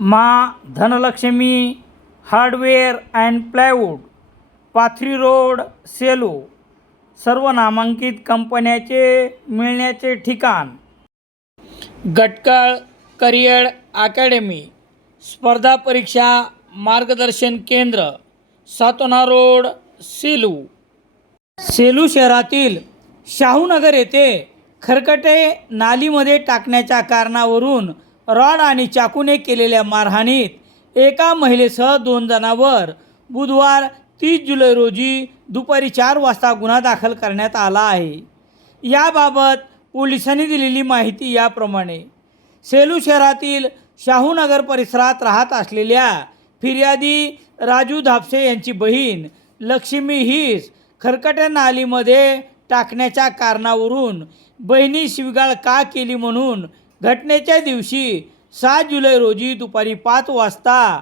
मा Dhanlakshmi hardware and plywood Pathri road Selu सर्व नामांकित कंपन्याचे मिळण्याचे ठिकाण. गटकळ करिअर अकॅडमी स्पर्धा परीक्षा मार्गदर्शन केंद्र सातोना रोड सेलू. सेलू शहरातील शाहूनगर येथे खरकटे नालीमध्ये टाकण्याच्या कारणावरून रॉड आणि चाकूने केलेल्या मारहाणीत एका महिलेसह दोन जणांवर बुधवार तीस जुलै रोजी दुपारी चार वाजता गुन्हा दाखल करण्यात आला आहे. याबाबत पोलिसांनी दिलेली माहिती याप्रमाणे सेलू शहरातील शाहूनगर परिसरात राहत असलेल्या फिर्यादी राजू धापसे यांची बहीण लक्ष्मी हीस खरकटे नालीमध्ये टाकण्याच्या कारणावरून बहिणी शिवगाळ का केली म्हणून घटनेच्या दिवशी सात जुलै रोजी दुपारी पाच वाजता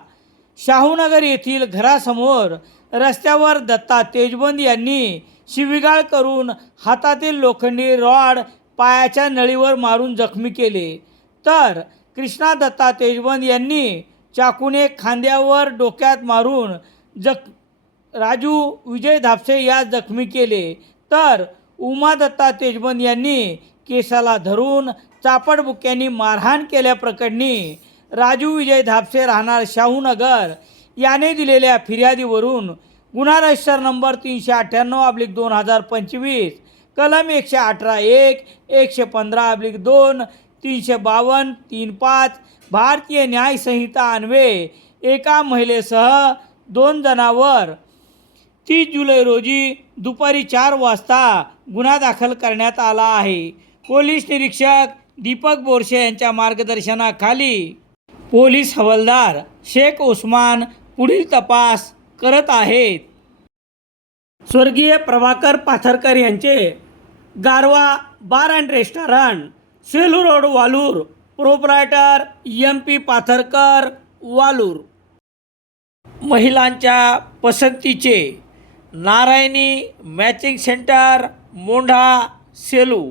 शाहूनगर येथील घरासमोर रस्त्यावर दत्ता तेजबंद यांनी शिवीगाळ करून हातातील लोखंडी रॉड पायाच्या नळीवर मारून जखमी केले. तर कृष्णा दत्ता तेजबंद यांनी चाकूने खांद्यावर डोक्यात मारून जख राजू विजय धापसे या जखमी केले. तर उमा दत्ता तेजबंद यांनी केसाला धरून चापडबुक्यांनी मारहाण केल्याप्रकरणी राजू विजय धापसे राहणार शाहूनगर. याने दिलेल्या फिर्यादीवरून गुन्हा रजिस्टर नंबर तीनशे अठ्ठ्याण्णव अब्लिक दोन हजार पंचवीस कलम एकशे अठरा एक एकशे पंधरा अब्लिक दोन तीनशे बावन्न तीन पाच भारतीय न्याय संहिता अन्वये एका महिलेसह दोन जणांवर तीस जुलै रोजी दुपारी चार वाजता गुन्हा दाखल करण्यात आला आहे. पोलीस निरीक्षक दीपक बोरशे यांच्या मार्गदर्शनाखाली पोलीस हवालदार शेख ओस्मान पुढील तपास करत आहेत. स्वर्गीय प्रभाकर पाथरकर यांचे Garwa bar and restaurant Selu road Walur. Proprietor M P Patharkar Walur. महिलांच्या पसंतीचे नारायणी मॅचिंग सेंटर मोंढा सेलू.